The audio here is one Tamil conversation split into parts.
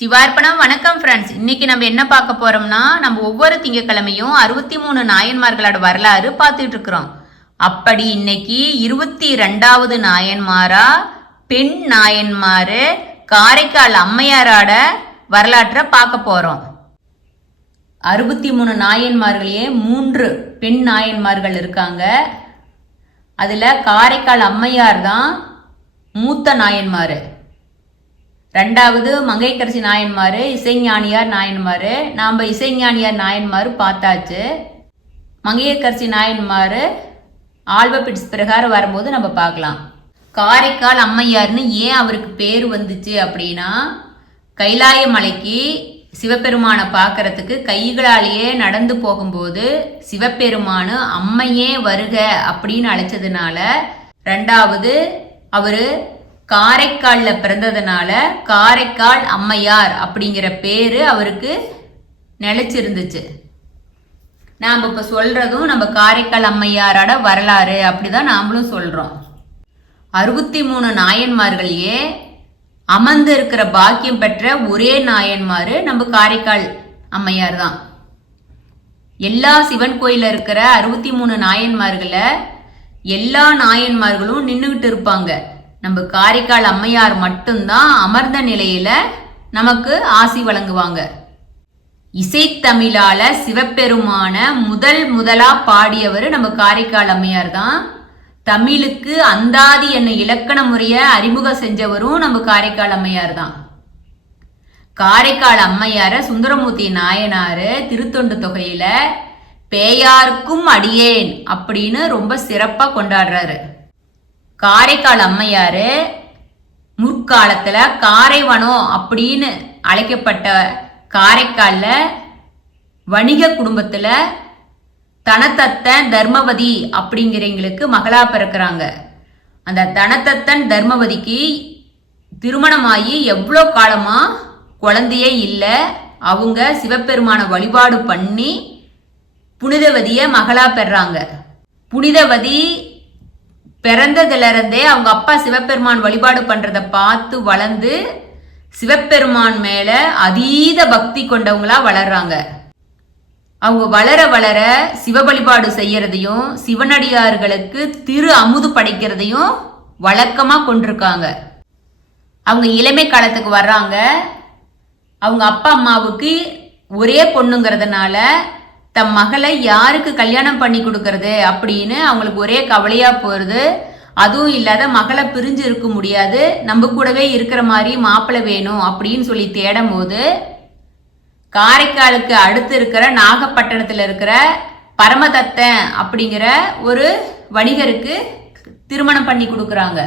சிவார்ப்பணம். வணக்கம் ஃப்ரெண்ட்ஸ் இன்னைக்கு நம்ம என்ன பார்க்க போறோம்னா நம்ம ஒவ்வொரு திங்கக்கிழமையும் அறுபத்தி மூணு நாயன்மார்களோட வரலாறு பார்த்துட்டு இருக்கிறோம். அப்படி இன்னைக்கு இருபத்தி ரெண்டாவது நாயன்மாரா பெண் நாயன்மாரு காரைக்கால் அம்மையாரோட வரலாற்றை பார்க்க போறோம். அறுபத்தி மூணு நாயன்மார்களையே மூன்று பெண் நாயன்மார்கள் இருக்காங்க. அதில் காரைக்கால் அம்மையார் தான் மூத்த நாயன்மார். ரெண்டாவது மங்கைக்கரசி நாயன்மார் இசைஞானியார் நாயன்மார். நாம் இசைஞானியார் நாயன்மார் பார்த்தாச்சு. மங்கையக்கரசி நாயன்மார் ஆல்பபிட்ஸ் பிரகாரம் வரும்போது நம்ம பார்க்கலாம். காரைக்கால் அம்மையார்னு ஏன் அவருக்கு பேர் வந்துச்சு அப்படின்னா கைலாய மலைக்கு சிவபெருமானை பார்க்கறதுக்கு கைகளாலேயே நடந்து போகும்போது சிவபெருமானு அம்மையே வருக அப்படின்னு அழைச்சதுனால ரெண்டாவது அவர் காரைக்காலில் பிறந்ததுனால காரைக்கால் அம்மையார் அப்படிங்கிற பேரு அவருக்கு நிலைச்சிருந்துச்சு. நாம் இப்போ சொல்றதும் நம்ம காரைக்கால் அம்மையாரோட வரலாறு அப்படிதான் நாமளும் சொல்றோம். அறுபத்தி மூணு நாயன்மார்களையே அமர்ந்து இருக்கிற பாக்கியம் பெற்ற ஒரே நாயன்மாரு நம்ம காரைக்கால் அம்மையார் தான் எல்லா சிவன் கோயில இருக்கிற அறுபத்தி மூணு நாயன்மார்களை எல்லா நாயன்மார்களும் நின்றுக்கிட்டு இருப்பாங்க. நம்ம காரைக்கால் அம்மையார் மட்டும்தான் அமர்ந்த நிலையில நமக்கு ஆசி வழங்குவாங்க. இசைத்தமிழால சிவபெருமான முதல் முதலா பாடியவர் நம்ம காரைக்கால் அம்மையார் தான் தமிழுக்கு அந்தாதி என்ன இலக்கண முறைய அறிமுகம் செஞ்சவரும் நம்ம காரைக்கால் அம்மையார் தான் காரைக்கால் அம்மையார சுந்தரமூர்த்தி நாயனாரு திருத்தொண்டு தொகையில பேயாருக்கும் அடியேன் அப்படின்னு ரொம்ப சிறப்பா கொண்டாடுறாரு. காரைக்கால் அம்மையார் முற்காலத்தில் காரைவனம் அப்படின்னு அழைக்கப்பட்ட காரைக்காலில் வணிக குடும்பத்தில் தனத்தத்தன் தர்மவதி அப்படிங்கிறவங்களுக்கு மகளா பிறக்கிறாங்க. அந்த தனத்தத்தன் தர்மவதிக்கு திருமணமாகி எவ்வளோ காலமாக குழந்தையே இல்லை அவங்க சிவபெருமான வழிபாடு பண்ணி புனிதவதியை மகளா பெறாங்க. புனிதவதி பிறந்ததுல இருந்தே அவங்க அப்பா சிவபெருமான் வழிபாடு பண்றத பார்த்து வளர்ந்து சிவபெருமான் மேல அதீத பக்தி கொண்டவங்களா வளர்றாங்க. அவங்க வளர வளர சிவ வழிபாடு செய்யறதையும் சிவனடியார்களுக்கு திரு அமுது படைக்கிறதையும் வழக்கமா கொண்டிருக்காங்க. அவங்க இளமை காலத்துக்கு வர்றாங்க. அவங்க அப்பா அம்மாவுக்கு ஒரே பொண்ணுங்கிறதுனால தம் மகளை யாருக்கு கல்யாணம் பண்ணி கொடுக்கறது அப்படின்னு அவங்களுக்கு ஒரே கவலையா போறது அதுவும் இல்லாத மகளை பிரிஞ்சு இருக்க முடியாது. நம்ம கூடவே இருக்கிற மாதிரி மாப்பிள்ளை வேணும் அப்படின்னு சொல்லி தேடும் போது காரைக்காலுக்கு அடுத்து இருக்கிற நாகப்பட்டினத்தில் இருக்கிற பரமதத்தன் அப்படிங்கிற ஒரு வணிகருக்கு திருமணம் பண்ணி கொடுக்குறாங்க.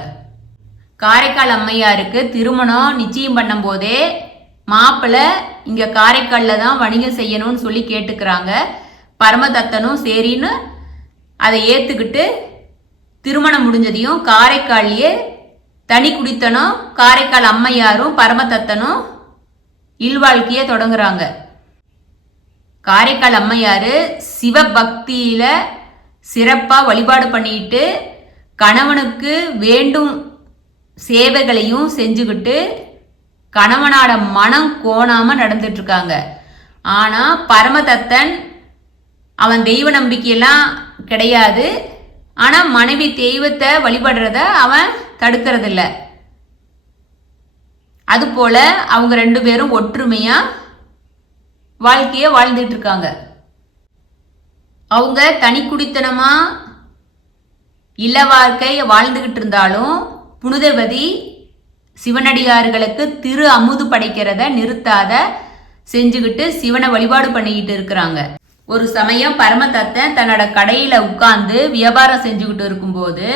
காரைக்கால் அம்மையாருக்கு திருமணம் நிச்சயம் பண்ணும் போதே மாப்பிள்ளை இங்க காரைக்காலில் தான் வணிகம் செய்யணும்னு சொல்லி கேட்டுக்கிறாங்க. பரமதத்தனும் சரின்னு அதை ஏற்றுக்கிட்டு திருமணம் முடிஞ்சதையும் காரைக்கால்லையே தனி குடித்தனும் காரைக்கால் அம்மையாரும் பரமதத்தனும் இல்வாழ்க்கையை தொடங்குறாங்க. காரைக்கால் அம்மையாரு சிவபக்தியில சிறப்பா வழிபாடு பண்ணிட்டு கணவனுக்கு வேண்டும் சேவைகளையும் செஞ்சுக்கிட்டு கணவனோட மனம் கோணாம நடந்துட்டு இருக்காங்க. ஆனா பரமதத்தன் அவன் தெய்வ நம்பிக்கையெல்லாம் கிடையாது. ஆனால் மனைவி தெய்வத்தை வழிபடுறத அவன் தடுக்கிறதில்ல. அதுபோல அவங்க ரெண்டு பேரும் ஒற்றுமையா வாழ்க்கைய வாழ்ந்துட்டு இருக்காங்க அவங்க தனி குடித்தனமா இல்ல வாழ்க்கையை வாழ்ந்துகிட்டு இருந்தாலும் புனிதவதி சிவனடியார்களுக்கு திரு அமுது படைக்கிறத நிறுத்தாத செஞ்சுக்கிட்டு சிவனை வழிபாடு பண்ணிக்கிட்டு இருக்கிறாங்க. ஒரு சமயம் பரமதத்தன் தன்னோட கடையில உட்கார்ந்து வியாபாரம் செஞ்சுக்கிட்டு இருக்கும்போது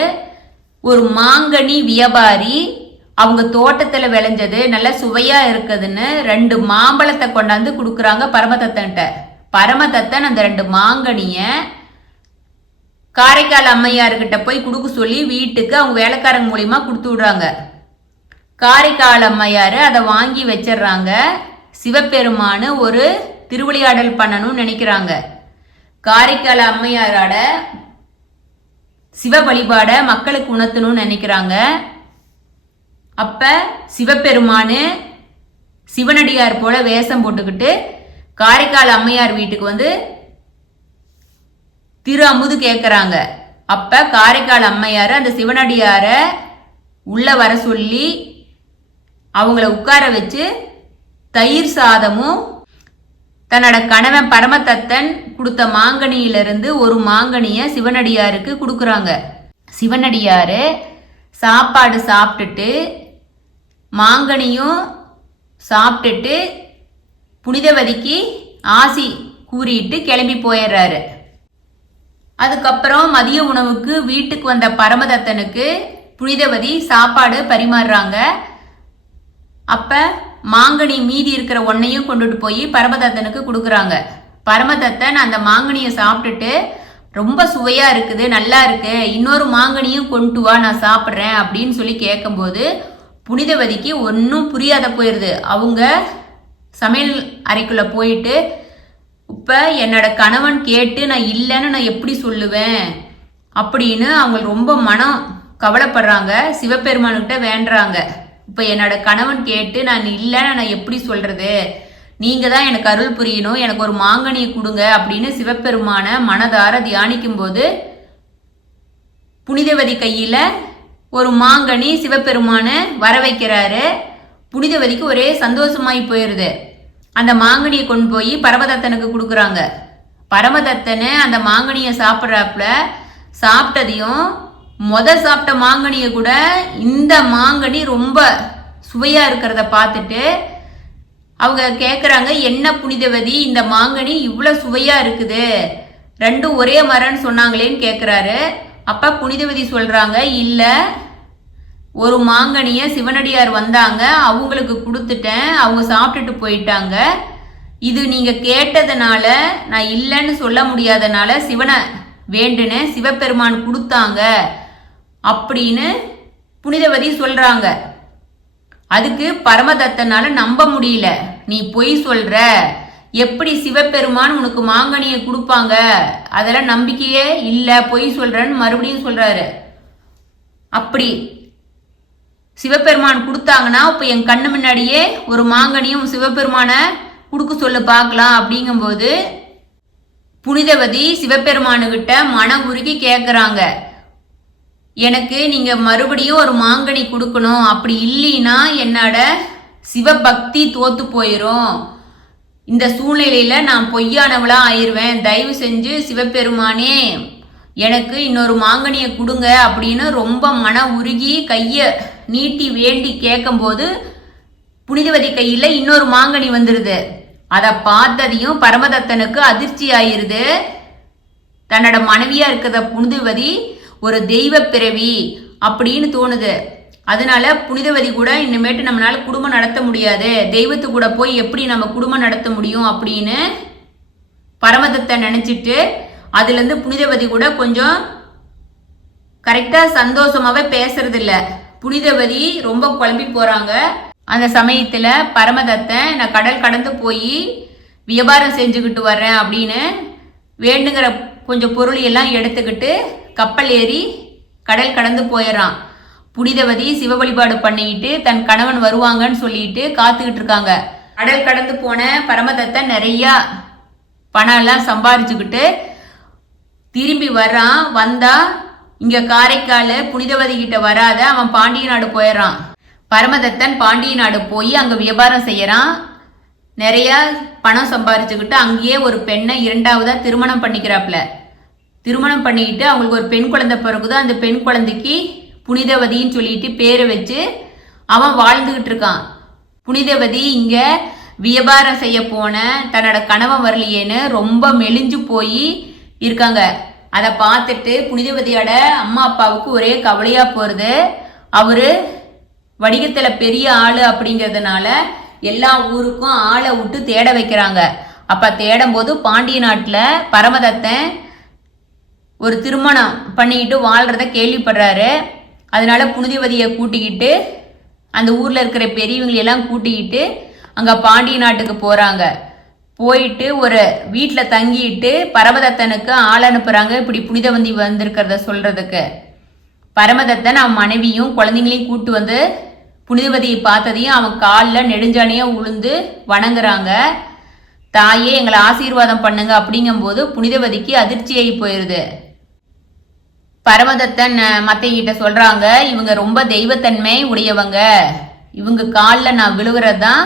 ஒரு மாங்கனி வியாபாரி அவங்க தோட்டத்துல விளைஞ்சது நல்ல சுவையா இருக்குதுன்னு ரெண்டு மாம்பழத்தை கொண்டாந்து கொடுக்குறாங்க பரமதத்தன்ட்ட. பரமதத்தன் அந்த ரெண்டு மாங்கனிய காரைக்கால் அம்மையார்கிட்ட போய் கொடுக்க சொல்லி வீட்டுக்கு அவங்க வேலைக்காரங்க மூலியமா கொடுத்து விடுறாங்க. காரைக்கால் அம்மையார் அதை வாங்கி வச்சிடுறாங்க. சிவபெருமானு ஒரு திருவிளையாடல் பண்ணணும்னு நினைக்கிறாங்க. காரைக்கால் அம்மையாரோட சிவ வழிபாட மக்களுக்கு உணர்த்தணும்னு நினைக்கிறாங்க. அப்ப சிவபெருமானு சிவனடியார் போல வேஷம் போட்டுக்கிட்டு காரைக்கால் அம்மையார் வீட்டுக்கு வந்து திரு அமுது கேட்குறாங்க அப்ப காரைக்கால் அம்மையார் அந்த சிவனடியார உள்ள வர சொல்லி அவங்கள உட்கார வச்சு தயிர் சாதமும் தன்னோட கணவன் பரமதத்தன் கொடுத்த மாங்கனியிலிருந்து ஒரு மாங்கனிய சிவனடியாருக்கு கொடுக்குறாங்க. சிவனடியாரு சாப்பாடு சாப்பிட்டுட்டு மாங்கனியும் சாப்பிட்டுட்டு புனிதவதிக்கு ஆசி கூறிட்டு கிளம்பி போயிடுறாரு. அதுக்கப்புறம் மதிய உணவுக்கு வீட்டுக்கு வந்த பரமதத்தனுக்கு புனிதவதி சாப்பாடு பரிமாறுறாங்க. அப்போ மாங்கனி மீதி இருக்கிற ஒன்னையும் கொண்டுட்டு போய் பரமதத்தனுக்கு கொடுக்குறாங்க. பரமதத்தன் அந்த மாங்கனியை சாப்பிட்டுட்டு ரொம்ப சுவையா இருக்குது நல்லா இருக்கு. இன்னொரு மாங்கனியும் கொண்டு வா நான் சாப்பிட்றேன் அப்படின்னு சொல்லி கேட்கும்போது புனிதவதிக்கு ஒன்றும் புரியாத போயிடுது அவங்க சமையல் அறைக்குள்ளே போயிட்டு இப்போ என்னோட கணவன் கேட்டு நான் இல்லைன்னு நான் எப்படி சொல்லுவேன்? அப்படின்னு அவங்க ரொம்ப மனம் கவலைப்படுறாங்க. சிவபெருமானுக்கிட்ட வேண்டுறாங்க. இப்போ என்னோட கணவன் கேட்டு நான் இல்லைன்னு நான் எப்படி சொல்றது? நீங்க தான் எனக்கு அருள் புரியணும் எனக்கு ஒரு மாங்கனியை கொடுங்க அப்படின்னு சிவபெருமான மனதார தியானிக்கும் போது புனிதவதி கையில ஒரு மாங்கனி சிவபெருமான வர வைக்கிறாரு. புனிதவதிக்கு ஒரே சந்தோஷமாயி போயிருது. அந்த மாங்கனியை கொண்டு போய் பரமதத்தனுக்கு கொடுக்குறாங்க. பரமதத்தனை அந்த மாங்கனியை சாப்பிட்றாப்புல சாப்பிட்டதையும் மொத சாப்பிட்ட மாங்கனியை கூட இந்த மாங்கனி ரொம்ப சுவையா இருக்கிறத பார்த்துட்டு அவங்க கேட்குறாங்க என்ன புனிதவதி இந்த மாங்கனி இவ்வளோ சுவையா இருக்குது. ரெண்டும் ஒரே மரம்னு சொன்னாங்களேன்னு கேட்குறாரு அப்பா புனிதவதி சொல்றாங்க இல்லை ஒரு மாங்கனிய சிவனடியார் வந்தாங்க அவங்களுக்கு கொடுத்துட்டேன் அவங்க சாப்பிட்டுட்டு போயிட்டாங்க. இது நீங்க கேட்டதுனால நான் இல்லைன்னு சொல்ல முடியாதனால சிவனை வேண்டுனேன் சிவபெருமான் கொடுத்தாங்க. அப்படின்னு புனிதவதி சொல்றாங்க. அதுக்கு பரமதத்தனால நம்ப முடியல. நீ பொய் சொல்ற. எப்படி சிவபெருமான் உனக்கு மாங்கனியை கொடுப்பாங்க? அதெல்லாம் நம்பிக்கையே இல்லை. பொய் சொல்றன்னு மறுபடியும் சொல்றாரு. அப்படி சிவபெருமான் கொடுத்தாங்கன்னா இப்போ என் கண்ணு முன்னாடியே ஒரு மாங்கனியும் சிவபெருமானை கொடுக்க சொல்ல பார்க்கலாம் அப்படிங்கும்போது புனிதவதி சிவபெருமானுகிட்ட மன உருகி கேட்குறாங்க எனக்கு நீங்க மறுபடியும் ஒரு மாங்கனி கொடுக்கணும். அப்படி இல்லைன்னா என்னோட சிவபக்தி தோத்து போயிரும். இந்த சூழ்நிலையில நான் பொய்யானவளா ஆயிருவேன். தயவு செஞ்சு சிவபெருமானே எனக்கு இன்னொரு மாங்கனியை கொடுங்க அப்படின்னு ரொம்ப மன உருகி கையை நீட்டி வேண்டி கேட்கும்போது புனிதவதி கையில் இன்னொரு மாங்கனி வந்துடுது அதை பார்த்ததையும் பரமதத்தனுக்கு அதிர்ச்சி ஆயிடுது தன்னோட மனைவியாக இருக்கிறத புனிதவதி ஒரு தெய்வ பிறவி அப்படின்னு தோணுது. அதனால புனிதவதி கூட இனிமேட்டு நம்மளால குடும்பம் நடத்த முடியாது. தெய்வத்து கூட போய் எப்படி நம்ம குடும்பம் நடத்த முடியும் அப்படின்னு பரமதத்தை நினைச்சிட்டு அதுல இருந்து புனிதவதி கூட கொஞ்சம் கரெக்டா சந்தோஷமாவே பேசுறது இல்ல புனிதவதி ரொம்ப குழம்பி போறாங்க. அந்த சமயத்துல பரமதத்தை நான் கடல் கடந்து போய் வியாபாரம் செஞ்சுக்கிட்டு வர்றேன் அப்படின்னு வேண்டுங்கிற கொஞ்சம் பொருள் எல்லாம் எடுத்துக்கிட்டு கப்பல் ஏறி கடல் கடந்து போயிடறான் புனிதவதி சிவ வழிபாடு பண்ணிக்கிட்டு தன் கணவன் வருவாங்கன்னு சொல்லிட்டு காத்துக்கிட்டு இருக்காங்க. கடல் கடந்து போன பரமதத்தை நிறைய பணம் எல்லாம் சம்பாரிச்சுக்கிட்டு திரும்பி வர்றான். வந்தா இங்க காரைக்கால புனிதவதி கிட்ட வராத அவன் பாண்டிய நாடு போயிடுறான் பரமதத்தன் பாண்டிய நாடு போய் அங்க வியாபாரம் செய்யறான். நிறைய பணம் சம்பாரிச்சுக்கிட்டு அங்கேயே ஒரு பெண்ணை இரண்டாவதா திருமணம் பண்ணிக்கிறாப்ல. திருமணம் பண்ணிக்கிட்டு அவங்களுக்கு ஒரு பெண் குழந்தை பிறகுது அந்த பெண் குழந்தைக்கு புனிதவதின்னு சொல்லிட்டு பேரை வச்சு அவன் வாழ்ந்துகிட்டு இருக்கான். புனிதவதி இங்க வியாபாரம் செய்ய போன தன்னோட கணவன் வரலையேன்னு ரொம்ப மெலிஞ்சு போய் இருக்காங்க. அதை பார்த்துட்டு புனிதவதியோட அம்மா அப்பாவுக்கு ஒரே கவலையா போறது. அவரு வணிகத்துல பெரிய ஆளு அப்படிங்கிறதுனால எல்லா ஊருக்கும் ஆளை விட்டு தேட வைக்கிறாங்க. அப்ப தேடும் போது பாண்டிய நாட்டுல பரமதத்தன் ஒரு திருமணம் பண்ணிக்கிட்டு வாழ்கிறத கேள்விப்படுறாரு. அதனால புனிதவதியை கூட்டிக்கிட்டு அந்த ஊரில் இருக்கிற பெரியவங்களையெல்லாம் கூட்டிக்கிட்டு அங்கே பாண்டிய நாட்டுக்கு போகிறாங்க போயிட்டு ஒரு வீட்டில் தங்கிட்டு பரமதத்தனுக்கு ஆள் அனுப்புகிறாங்க இப்படி புனிதவந்தி வந்திருக்கிறத சொல்கிறதுக்கு பரமதத்தன் அவன் மனைவியும் குழந்தைங்களையும் கூட்டு வந்து புனிதவதியை பார்த்ததையும் அவன் காலில் நெடுஞ்சானையாக உளுந்து வணங்குறாங்க. தாயே எங்களை ஆசீர்வாதம் பண்ணுங்க. அப்படிங்கும்போது புனிதவதிக்கு அதிர்ச்சியாகி போயிடுது பரமதத்தன் மத்தையிட்ட சொல்றாங்க இவங்க ரொம்ப தெய்வத்தன்மை உடையவங்க. இவங்க காலில் நான் விழுகிறது தான்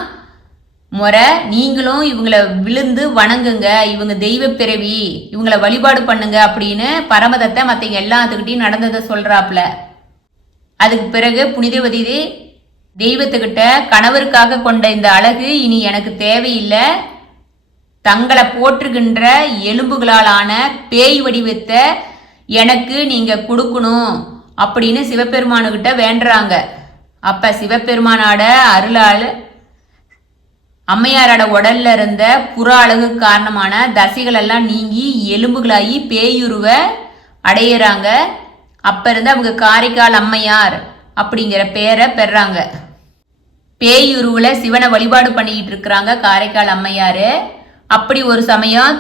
முறை. நீங்களும் இவங்கள விழுந்து வணங்குங்க. இவங்க தெய்வ பிறவி. இவங்கள வழிபாடு பண்ணுங்க. அப்படின்னு பரமதத்தை மற்றவங்க எல்லாத்துக்கிட்டையும் நடந்ததை சொல்றாப்ல அதுக்கு பிறகு புனிதவதி தெய்வத்துக்கிட்ட கணவருக்காக கொண்ட இந்த அழகு இனி எனக்கு தேவையில்லை. தங்களை போற்றுகின்ற எலும்புகளாலான பேய் வடிவத்தை எனக்கு நீங்க கொடுக்கணும் அப்படின்னு சிவபெருமானுகிட்ட வேண்டுறாங்க. அப்ப சிவபெருமானோட அருளால் அம்மையாரோட உடல்ல இருந்த புற அழகு காரணமான தசைகள் எல்லாம் நீங்கி எலும்புகளாகி பேயுருவ அடையிறாங்க. அப்ப இருந்து அவங்க காரைக்கால் அம்மையார் அப்படிங்கிற பேரை பெறாங்க. பேயுருவில் சிவனை வழிபாடு பண்ணிக்கிட்டு இருக்கிறாங்க காரைக்கால் அம்மையார். அப்படி ஒரு சமயம்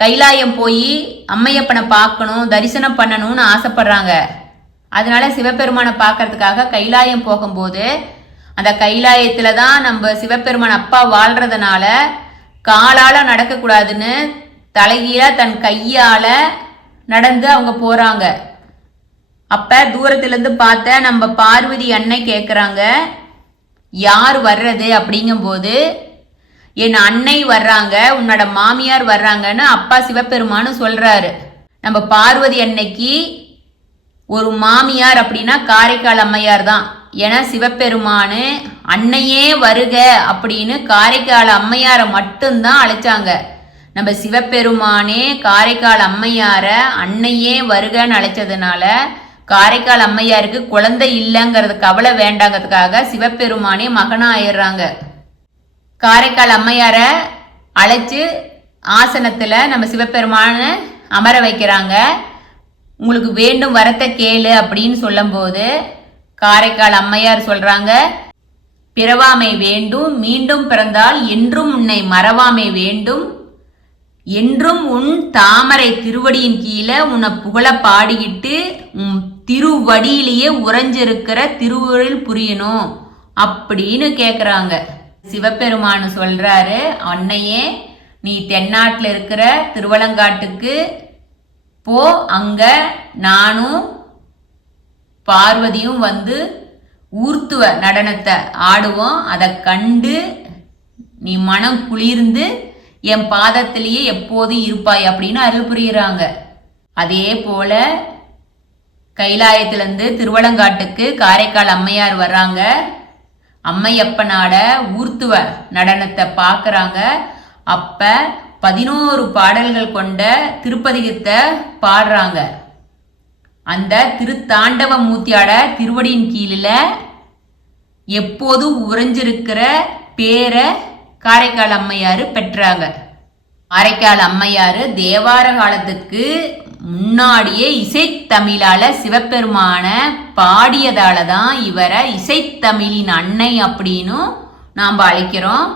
கைலாயம் போய் அம்மையப்பனை பார்க்கணும் தரிசனம் பண்ணணும்னு ஆசைப்படுறாங்க. அதனால சிவபெருமானை பார்க்கறதுக்காக கைலாயம் போகும்போது அந்த கைலாயத்துல தான் நம்ம சிவபெருமான் அப்பா வாழ்றதுனால காலால நடக்கக்கூடாதுன்னு தலைகீழ தன் கையால நடந்து அவங்க போறாங்க. அப்ப தூரத்திலிருந்து பார்த்த நம்ம பார்வதி அண்ணன் கேட்குறாங்க யார் வர்றது? அப்படிங்கும்போது என் அன்னை வர்றாங்க உன்னோட மாமியார் வர்றாங்கன்னு அப்பா சிவபெருமானு சொல்றாரு. நம்ம பார்வதி அன்னைக்கு ஒரு மாமியார் அப்படின்னா காரைக்கால் அம்மையார் தான். ஏன்னா சிவபெருமானு அன்னையே வருக அப்படின்னு காரைக்கால் அம்மையாரை மட்டும்தான் அழைச்சாங்க. நம்ம சிவபெருமானே காரைக்கால் அம்மையார அன்னையே வருகன்னு அழைச்சதுனால காரைக்கால் அம்மையாருக்கு குழந்தை இல்லைங்கிறது கவலை வேண்டாங்கிறதுக்காக சிவபெருமானே மகனாயிடுறாங்க. காரைக்கால் அம்மையார அழைச்சு ஆசனத்தில் நம்ம சிவபெருமானை அமர வைக்கிறாங்க. உங்களுக்கு வேண்டும் வரத்தை கேளு அப்படின்னு சொல்லும்போது காரைக்கால் அம்மையார் சொல்றாங்க பிறவாமை வேண்டும் மீண்டும் பிறந்தால் என்றும் உன்னை மறவாமை வேண்டும். என்றும் உன் தாமரை திருவடியின் கீழே உன்னை புகழ பாடிக்கிட்டு உன் திருவடியிலேயே உறைஞ்சிருக்கிற திருவுருள் புரியணும் அப்படின்னு கேட்குறாங்க சிவபெருமானு சொல்றாரு அன்னையே நீ தென்னாட்டில் இருக்கிற திருவலங்காட்டுக்கு போ. அங்க நானும் பார்வதியும் வந்து ஊர்த்துவ நடனத்தை ஆடுவோம். அதை கண்டு நீ மனம் குளிர்ந்து என் பாதத்திலேயே எப்போதும் இருப்பாய் அப்படின்னு அருள் புரியுறாங்க. அதே போல கைலாயத்திலேருந்து திருவலங்காட்டுக்கு காரைக்கால் அம்மையார் வர்றாங்க. அம்மையப்பனாட ஊர்த்துவ நடனத்தை பார்க்குறாங்க அப்ப பதினோரு பாடல்கள் கொண்ட திருப்பதிகத்தை பாடுறாங்க. அந்த திருத்தாண்டவ மூர்த்தியாட திருவடியின் கீழில் எப்போதும் உறைஞ்சிருக்கிற பேரை காரைக்கால் அம்மையார் பெற்றாங்க. காரைக்கால் அம்மையார் தேவார காலத்துக்கு முன்னாடியே இசைத்தமிழால சிவபெருமான பாடியதால தான் இவரை இசைத்தமிழின் அன்னை அப்படின்னு நாம் அழைக்கிறோம்.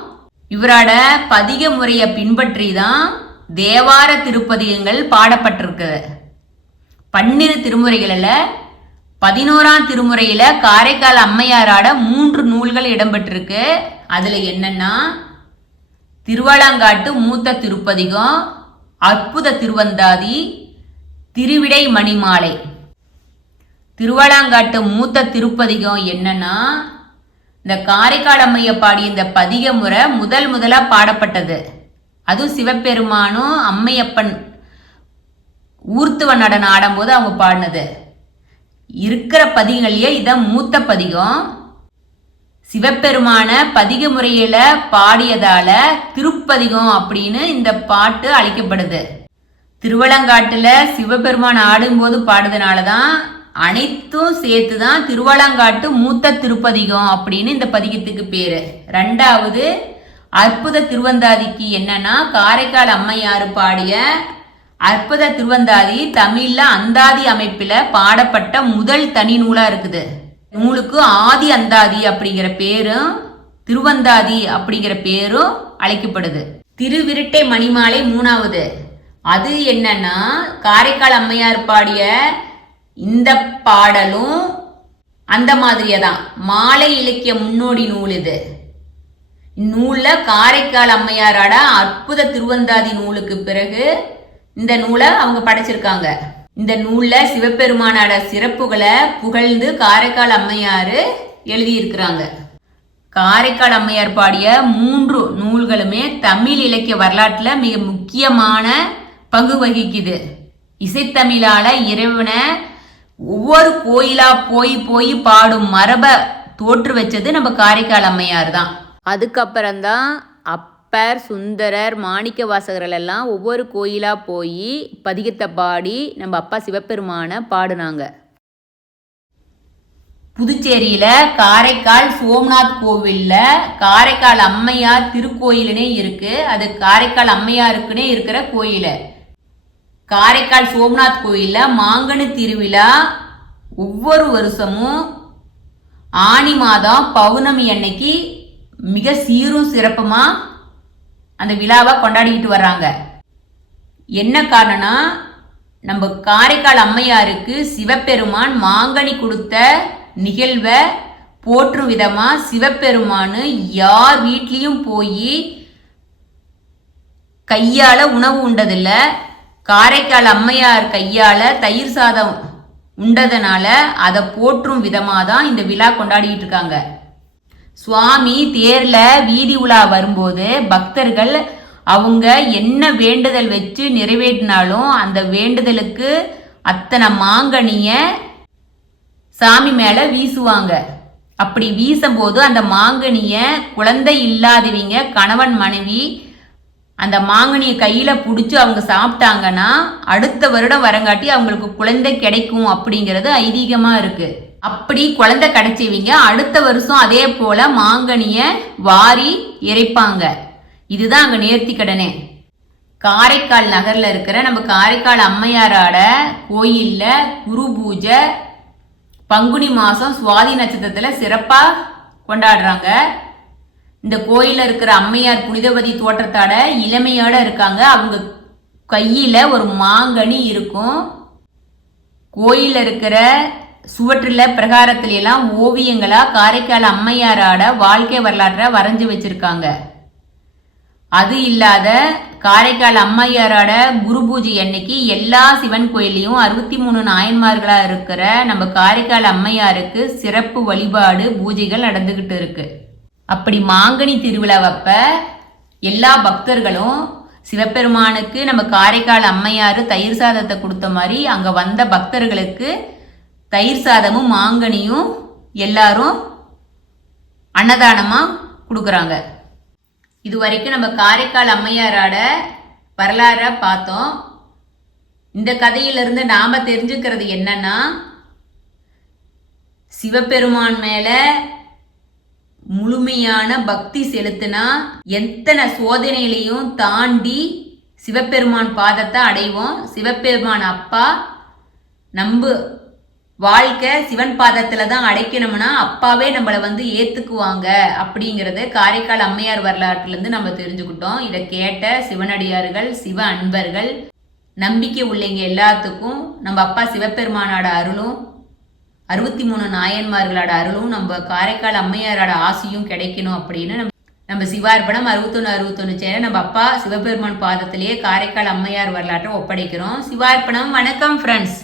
இவரோட பதிக முறையை பின்பற்றி தான் தேவார திருப்பதிகங்கள் பாடப்பட்டிருக்கு. பன்னிரு திருமுறைகளில் பதினோராம் திருமுறையில் காரைக்கால் அம்மையாரோட மூன்று நூல்கள் இடம்பெற்றிருக்கு. அதில் என்னென்னா திருவாலாங்காட்டு மூத்த திருப்பதிகம் அற்புத திருவந்தாதி திருவிடை மணிமாலை. திருவாலாங்காட்டு மூத்த திருப்பதிகம் என்னன்னா இந்த காரைக்கால் அம்மைய பாடிய இந்த பதிக முறை முதல் முதலாக பாடப்பட்டது. அதுவும் சிவபெருமானும் அம்மையப்பன் ஊர்த்துவ நடனம் ஆடும்போது அவங்க பாடினது. இருக்கிற பதிகங்களையே இதான் மூத்த பதிகம். சிவபெருமான பதிக முறையில பாடியதால திருப்பதிகம் அப்படின்னு இந்த பாட்டு அழைக்கப்படுது. திருவலங்காட்டுல சிவபெருமான் ஆடும்போது பாடுறதுனால தான் அனைத்தும் சேர்த்து தான் திருவலங்காட்டு மூத்த திருப்பதிகம் அப்படின்னு இந்த பதிகத்துக்கு பேரு. ரெண்டாவது அற்புத திருவந்தாதிக்கு என்னன்னா காரைக்கால் அம்மையாறு பாடிய அற்புத திருவந்தாதி தமிழ்ல அந்தாதி அமைப்பில் பாடப்பட்ட முதல் தனி நூலா இருக்குது. நூலுக்கு ஆதி அந்தாதி அப்படிங்கிற பேரும் திருவந்தாதி அப்படிங்கிற பேரும் அழைக்கப்படுது. திருவிருட்டை மணிமாலை மூணாவது அது என்னன்னா காரைக்கால் அம்மையார் பாடிய இந்த பாடலும் அந்த மாதிரியே தான் மாலை இலக்கிய முன்னோடி நூல் இது. இந்நூலில் காரைக்கால் அம்மையாரோட அற்புத திருவந்தாதி நூலுக்கு பிறகு இந்த நூலை அவங்க படைச்சிருக்காங்க. இந்த நூலில் சிவபெருமானோட சிறப்புகளை புகழ்ந்து காரைக்கால் அம்மையார் எழுதியிருக்கிறாங்க. காரைக்கால் அம்மையார் பாடிய மூன்று நூல்களுமே தமிழ் இலக்கிய வரலாற்றில் மிக முக்கியமான பங்கு வகிக்குது இசைத்தமிழால இறைவனை ஒவ்வொரு கோயிலா போய் போய் பாடும் மரபை தோற்று வச்சது நம்ம காரைக்கால் அம்மையார் தான். அதுக்கப்புறம்தான் அப்பர் சுந்தரர் மாணிக்க வாசகர்கள் எல்லாம் ஒவ்வொரு கோயிலா போய் பதிகத்தை பாடி நம்ம அப்பா சிவபெருமான பாடுனாங்க. புதுச்சேரியில காரைக்கால் சோம்நாத் கோவில்ல காரைக்கால் அம்மையார் திருக்கோயிலுனே இருக்கு. அது காரைக்கால் அம்மையாருக்குனே இருக்கிற கோயிலை. காரைக்கால் சோம்நாத் கோயிலில் மாங்கனி திருவிழா ஒவ்வொரு வருஷமும் ஆனி மாதம் பௌர்ணமி அன்னைக்கு மிக சீரும் சிறப்புமா அந்த விழாவை கொண்டாடிக்கிட்டு வர்றாங்க. என்ன காரணம்னா நம்ம காரைக்கால் அம்மையாருக்கு சிவபெருமான் மாங்கனி கொடுத்த நிகழ்வை போற்றும் விதமாக சிவபெருமானு யார் வீட்லேயும் போய் கையால் உணவு உண்டதில்ல. காரைக்கால் அம்மையார் கையால தயிர் சாதம் உண்டதனால அதை போற்றும் விதமாக தான் இந்த விழா கொண்டாடிட்டு இருக்காங்க. சுவாமி தேர்ல வீதி உலா வரும்போது பக்தர்கள் அவங்க என்ன வேண்டுதல் வச்சு நிறைவேற்றினாலும் அந்த வேண்டுதலுக்கு அத்தனை மாங்கனிய சாமி மேல வீசுவாங்க. அப்படி வீசும்போது அந்த மாங்கனிய குழந்தை இல்லாதவங்க கணவன் மனைவி அந்த மாங்கனியை கையில் பிடிச்சி அவங்க சாப்பிட்டாங்கன்னா அடுத்த வருடம் வரங்காட்டி அவங்களுக்கு குழந்தை கிடைக்கும் அப்படிங்கிறது ஐதீகமாக இருக்குது அப்படி குழந்தை கிடைச்சவங்க அடுத்த வருஷம் அதே போல மாங்கனியை வாரி இறைப்பாங்க. இதுதான் அங்கே நேர்த்தி கடனே. காரைக்கால் நகரில் இருக்கிற நம்ம காரைக்கால் அம்மையாரோட கோயிலில் குரு பூஜை பங்குனி மாதம் சுவாதி நட்சத்திரத்தில் சிறப்பாக கொண்டாடுறாங்க. இந்த கோயில இருக்கிற அம்மையார் புனிதவதி தோற்றத்தோட இளமையோட இருக்காங்க. அவங்க கையில ஒரு மாங்கனி இருக்கும். கோயில இருக்கிற சுவற்றில் பிரகாரத்துல எல்லாம் ஓவியங்களா காரைக்கால் அம்மையாரோட வாழ்க்கை வரலாற்றை வரைஞ்சு வச்சிருக்காங்க. அது இல்லாத காரைக்கால் அம்மையாரோட குரு பூஜை அன்னைக்கு எல்லா சிவன் கோயிலையும் அறுபத்தி மூணு நாயன்மார்களா இருக்கிற நம்ம காரைக்கால் அம்மையாருக்கு சிறப்பு வழிபாடு பூஜைகள் நடந்துகிட்டு இருக்கு. அப்படி மாங்கனி திருவிழாவப்ப எல்லா பக்தர்களும் சிவபெருமானுக்கு நம்ம காரைக்கால் அம்மையார் தயிர் சாதத்தை கொடுத்த மாதிரி அங்கே வந்த பக்தர்களுக்கு தயிர் சாதமும் மாங்கனியும் எல்லாரும் அன்னதானமாக கொடுக்குறாங்க. இது வரைக்கும் நம்ம காரைக்கால் அம்மையாரோட வரலாற பார்த்தோம். இந்த கதையிலிருந்து நாம் தெரிஞ்சுக்கிறது என்னன்னா சிவபெருமான் மேலே முழுமையான பக்தி செலுத்தினா எத்தனை சோதனையிலையும் தாண்டி சிவபெருமான் பாதத்தை அடைவோம். சிவபெருமான் அப்பா நம்பு. வாழ்க்கை சிவன் பாதத்துல தான் அடைக்கணும்னா அப்பாவே நம்மளை வந்து ஏத்துக்குவாங்க அப்படிங்கறத காரைக்கால் அம்மையார் வரலாற்றுல இருந்து நம்ம தெரிஞ்சுக்கிட்டோம். இதை கேட்ட சிவனடியார்கள் சிவ அன்பர்கள் நம்பிக்கை உள்ளவங்க எல்லாத்துக்கும் நம்ம அப்பா சிவபெருமானோட அருளும் அறுபத்தி மூணு நாயன்மார்களோட அருளும் நம்ம காரைக்கால் அம்மையாரோட ஆசையும் கிடைக்கணும் அப்படின்னு நம்ம நம்ம சிவார்ப்பணம் அறுபத்தொன்று அறுபத்தொன்று சேர நம்ம அப்பா சிவபெருமான் பாதத்திலேயே காரைக்கால் அம்மையார் வரலாற்றை ஒப்படைக்கிறோம். சிவார்ப்பணம் வணக்கம் ஃப்ரெண்ட்ஸ்